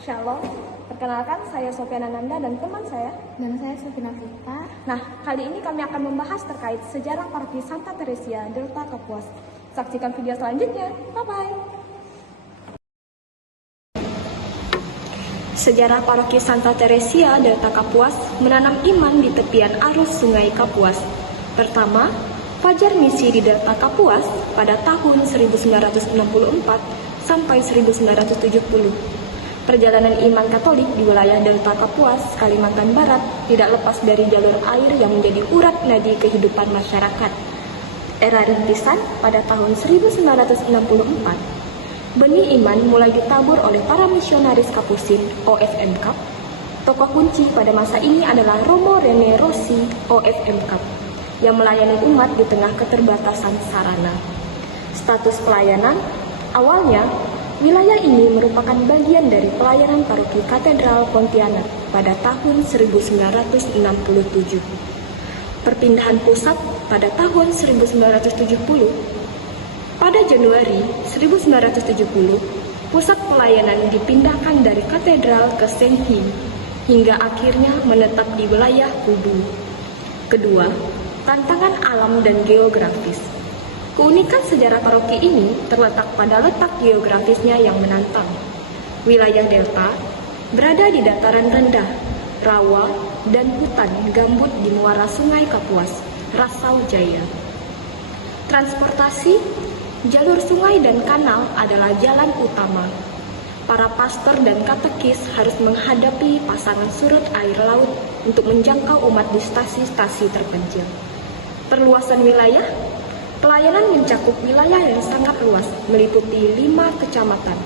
Shalom, perkenalkan saya Sofiana Nanda dan teman saya. Dan saya Sofina Vita. Nah, kali ini kami akan membahas terkait sejarah Paroki Santa Teresia Delta Kapuas. Saksikan video selanjutnya. Bye-bye. Sejarah Paroki Santa Teresia Delta Kapuas menanam iman di tepian arus Sungai Kapuas. Pertama, fajar misi di Delta Kapuas pada tahun 1964 sampai 1970. Perjalanan iman Katolik di wilayah Delta Kapuas, Kalimantan Barat tidak lepas dari jalur air yang menjadi urat nadi kehidupan masyarakat. Era rintisan pada tahun 1964, benih iman mulai ditabur oleh para misionaris Kapusin OFM Cup. Tokoh kunci pada masa ini adalah Romo Rene Rossi OFM Cup yang melayani umat di tengah keterbatasan sarana. Status pelayanan, awalnya wilayah ini merupakan bagian dari pelayanan Paroki Katedral Pontianak pada tahun 1967. Perpindahan pusat pada tahun 1970. Pada Januari 1970, pusat pelayanan dipindahkan dari katedral ke Senhi hingga akhirnya menetap di wilayah Kubu. Kedua, tantangan alam dan geografis. Keunikan sejarah paroki ini terletak pada letak geografisnya yang menantang. Wilayah Delta berada di dataran rendah, rawa, dan hutan gambut di muara Sungai Kapuas, Rasau Jaya. Transportasi, jalur sungai dan kanal adalah jalan utama. Para pastor dan katekis harus menghadapi pasangan surut air laut untuk menjangkau umat di stasi-stasi terpencil. Perluasan wilayah, pelayanan mencakup wilayah yang sangat luas, meliputi 5 kecamatan,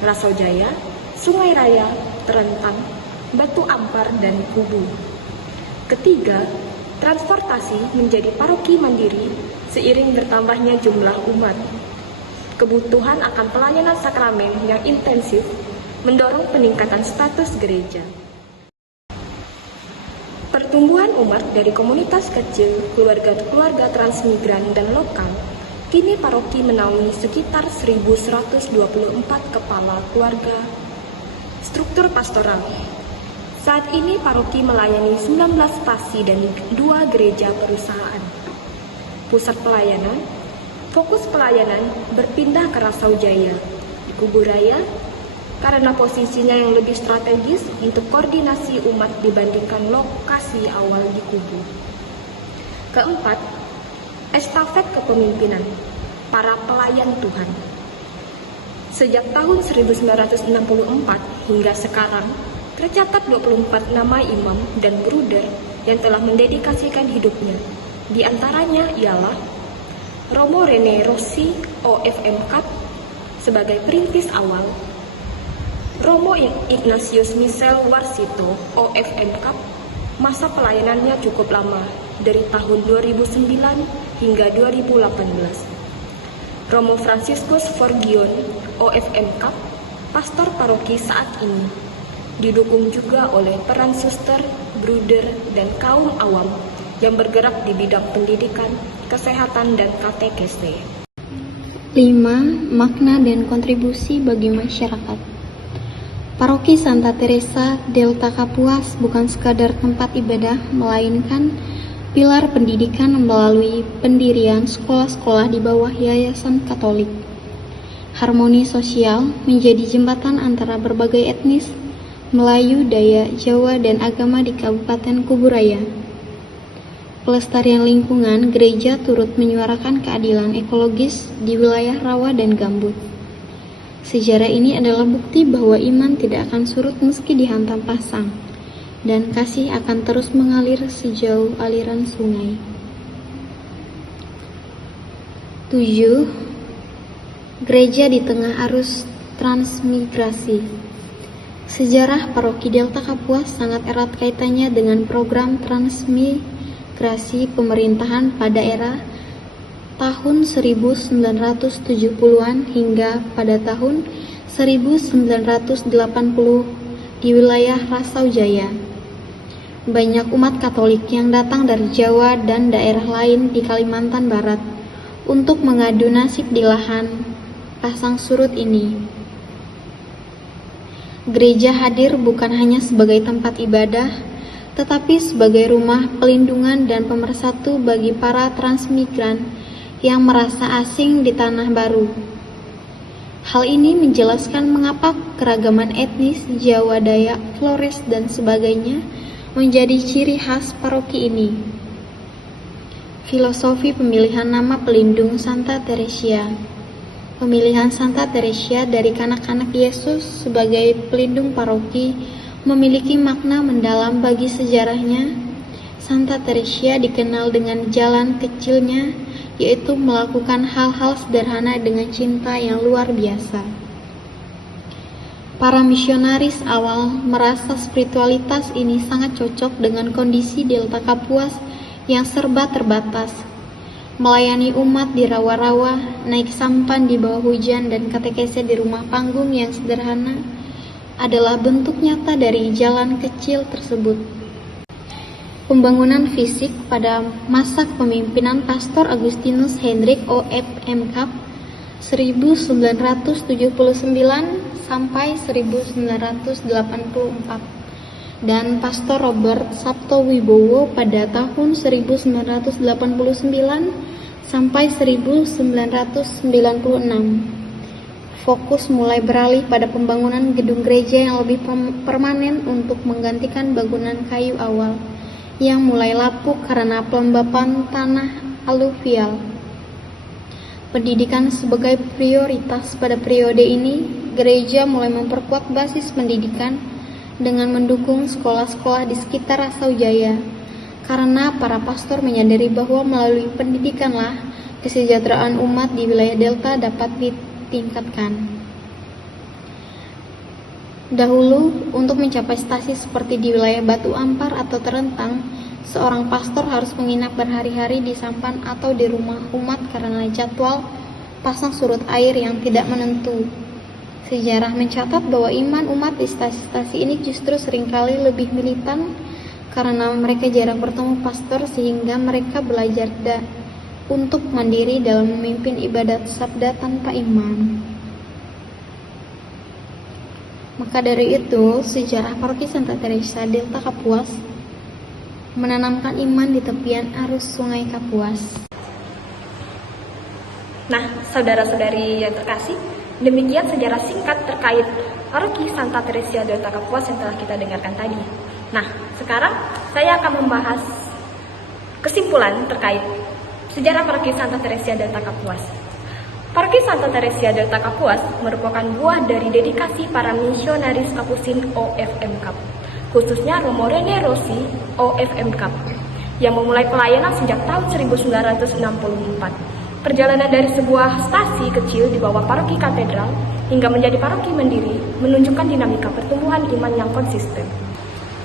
Rasau Jaya, Sungai Raya, Terentang, Batu Ampar, dan Kubu. Ketiga, transportasi menjadi paroki mandiri seiring bertambahnya jumlah umat. Kebutuhan akan pelayanan sakramen yang intensif mendorong peningkatan status gereja. Pertumbuhan umat dari komunitas kecil, keluarga-keluarga transmigran dan lokal, kini paroki menaungi sekitar 1.124 kepala keluarga. Struktur pastoral. Saat ini paroki melayani 19 stasi dan 2 gereja perusahaan. Pusat pelayanan, fokus pelayanan berpindah ke Rasau Jaya, di Kubu Raya, karena posisinya yang lebih strategis untuk koordinasi umat dibandingkan lokasi awal di Kubu. Keempat, estafet kepemimpinan, para pelayan Tuhan. Sejak tahun 1964 hingga sekarang, tercatat 24 nama imam dan bruder yang telah mendedikasikan hidupnya. Di antaranya ialah Romo Rene Rossi OFM Cup sebagai perintis awal, Romo Ignatius Michel Warsito OFM Cup, masa pelayanannya cukup lama, dari tahun 2009 hingga 2018. Romo Franciscus Forgion OFM Cup, pastor paroki saat ini, didukung juga oleh peran suster, bruder, dan kaum awam yang bergerak di bidang pendidikan, kesehatan, dan katekese. 5. Makna dan kontribusi bagi masyarakat. Paroki Santa Teresa Delta Kapuas bukan sekadar tempat ibadah, melainkan pilar pendidikan melalui pendirian sekolah-sekolah di bawah Yayasan Katolik. Harmoni sosial menjadi jembatan antara berbagai etnis, Melayu, Dayak, Jawa, dan agama di Kabupaten Kubu Raya. Pelestarian lingkungan, gereja turut menyuarakan keadilan ekologis di wilayah rawa dan gambut. Sejarah ini adalah bukti bahwa iman tidak akan surut meski dihantam pasang, dan kasih akan terus mengalir sejauh aliran sungai. 7. Gereja di tengah arus transmigrasi. Sejarah Paroki Delta Kapuas sangat erat kaitannya dengan program transmigrasi pemerintahan pada era tahun 1970-an hingga pada tahun 1980 di wilayah Rasau Jaya. Banyak umat Katolik yang datang dari Jawa dan daerah lain di Kalimantan Barat untuk mengadu nasib di lahan pasang surut ini. Gereja hadir bukan hanya sebagai tempat ibadah, tetapi sebagai rumah pelindungan dan pemersatu bagi para transmigran yang merasa asing di tanah baru. Hal ini menjelaskan mengapa keragaman etnis Jawa, Dayak, Flores, dan sebagainya menjadi ciri khas paroki ini. Filosofi pemilihan nama pelindung Santa Teresia. Pemilihan Santa Teresia dari kanak-kanak Yesus sebagai pelindung paroki memiliki makna mendalam bagi sejarahnya. Santa Teresia dikenal dengan jalan kecilnya, yaitu melakukan hal-hal sederhana dengan cinta yang luar biasa. Para misionaris awal merasa spiritualitas ini sangat cocok dengan kondisi Delta Kapuas yang serba terbatas. Melayani umat di rawa-rawa, naik sampan di bawah hujan, dan katekese di rumah panggung yang sederhana adalah bentuk nyata dari jalan kecil tersebut. Pembangunan fisik pada masa kepemimpinan Pastor Agustinus Hendrik OFM Cap 1979 sampai 1984 dan Pastor Robert Sabto Wibowo pada tahun 1989 sampai 1996. Fokus mulai beralih pada pembangunan gedung gereja yang lebih permanen untuk menggantikan bangunan kayu awal yang mulai lapuk karena pelembapan tanah aluvial. Pendidikan sebagai prioritas pada periode ini, gereja mulai memperkuat basis pendidikan dengan mendukung sekolah-sekolah di sekitar Rasaujaya, karena para pastor menyadari bahwa melalui pendidikanlah kesejahteraan umat di wilayah Delta dapat ditingkatkan. Dahulu, untuk mencapai stasi seperti di wilayah Batu Ampar atau Terentang, seorang pastor harus menginap berhari-hari di sampan atau di rumah umat karena jadwal pasang surut air yang tidak menentu. Sejarah mencatat bahwa iman umat di stasi-stasi ini justru seringkali lebih militan karena mereka jarang bertemu pastor, sehingga mereka belajar untuk mandiri dalam memimpin ibadat sabda tanpa imam. Maka dari itu, sejarah paroki Santa Teresa Delta Kapuas menanamkan iman di tepian arus sungai Kapuas. Nah, saudara-saudari yang terkasih, demikian sejarah singkat terkait paroki Santa Teresia Delta Kapuas yang telah kita dengarkan tadi. Nah, sekarang saya akan membahas kesimpulan terkait sejarah paroki Santa Teresia Delta Kapuas. Paroki Santa Teresia Delta Kapuas merupakan buah dari dedikasi para misionaris Kapusin OFM Cap, khususnya Romo Rene Rossi OFM Cap, yang memulai pelayanan sejak tahun 1964. Perjalanan dari sebuah stasi kecil di bawah paroki katedral hingga menjadi paroki mandiri menunjukkan dinamika pertumbuhan iman yang konsisten.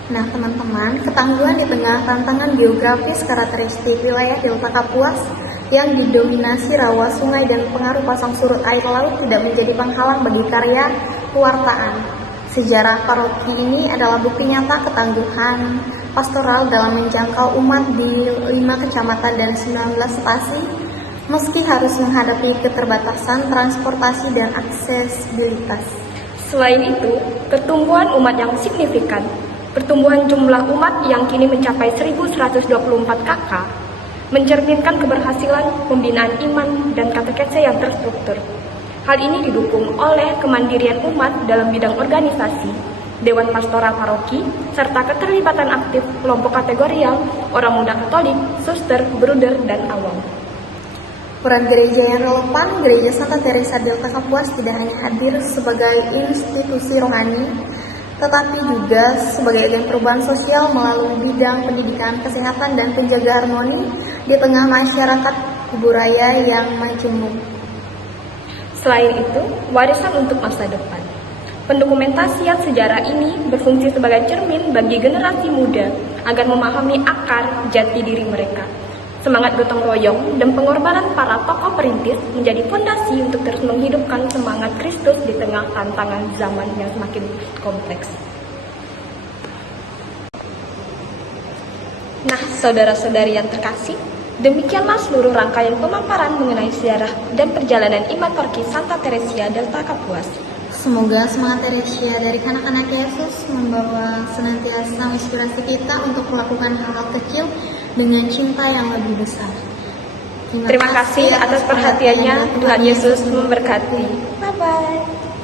Nah teman-teman, ketangguhan di tengah tantangan geografis karakteristik wilayah Delta Kapuas yang didominasi rawa sungai dan pengaruh pasang surut air laut tidak menjadi penghalang bagi karya kewartaan. Sejarah paroki ini adalah bukti nyata ketangguhan pastoral dalam menjangkau umat di 5 kecamatan dan 19 stasi, meski harus menghadapi keterbatasan transportasi dan aksesibilitas. Selain itu, pertumbuhan umat yang signifikan, pertumbuhan jumlah umat yang kini mencapai 1124 KK, mencerminkan keberhasilan pembinaan iman dan katekese yang terstruktur. Hal ini didukung oleh kemandirian umat dalam bidang organisasi, Dewan Pastoral Paroki, serta keterlibatan aktif kelompok kategorial, orang muda Katolik, suster, bruder, dan awam. Peran gereja yang relevan, Gereja Santa Teresa Delta Kapuas tidak hanya hadir sebagai institusi rohani, tetapi juga sebagai agen perubahan sosial melalui bidang pendidikan, kesehatan, dan penjaga harmoni di tengah masyarakat budaya yang majemuk. Selain itu, warisan untuk masa depan. Pendokumentasian sejarah ini berfungsi sebagai cermin bagi generasi muda agar memahami akar jati diri mereka. Semangat gotong royong dan pengorbanan para tokoh perintis menjadi fondasi untuk terus menghidupkan semangat Kristus di tengah tantangan zaman yang semakin kompleks. Nah, saudara-saudari yang terkasih, demikianlah seluruh rangkaian pemaparan mengenai sejarah dan perjalanan iman paroki Santa Teresia Delta Kapuas. Semoga semangat Teresia dari anak-anak Yesus membawa senantiasa menginspirasi kita untuk melakukan hal-hal kecil dengan cinta yang lebih besar. Terima kasih atas perhatiannya. Tuhan Yesus memberkati. Bye-bye.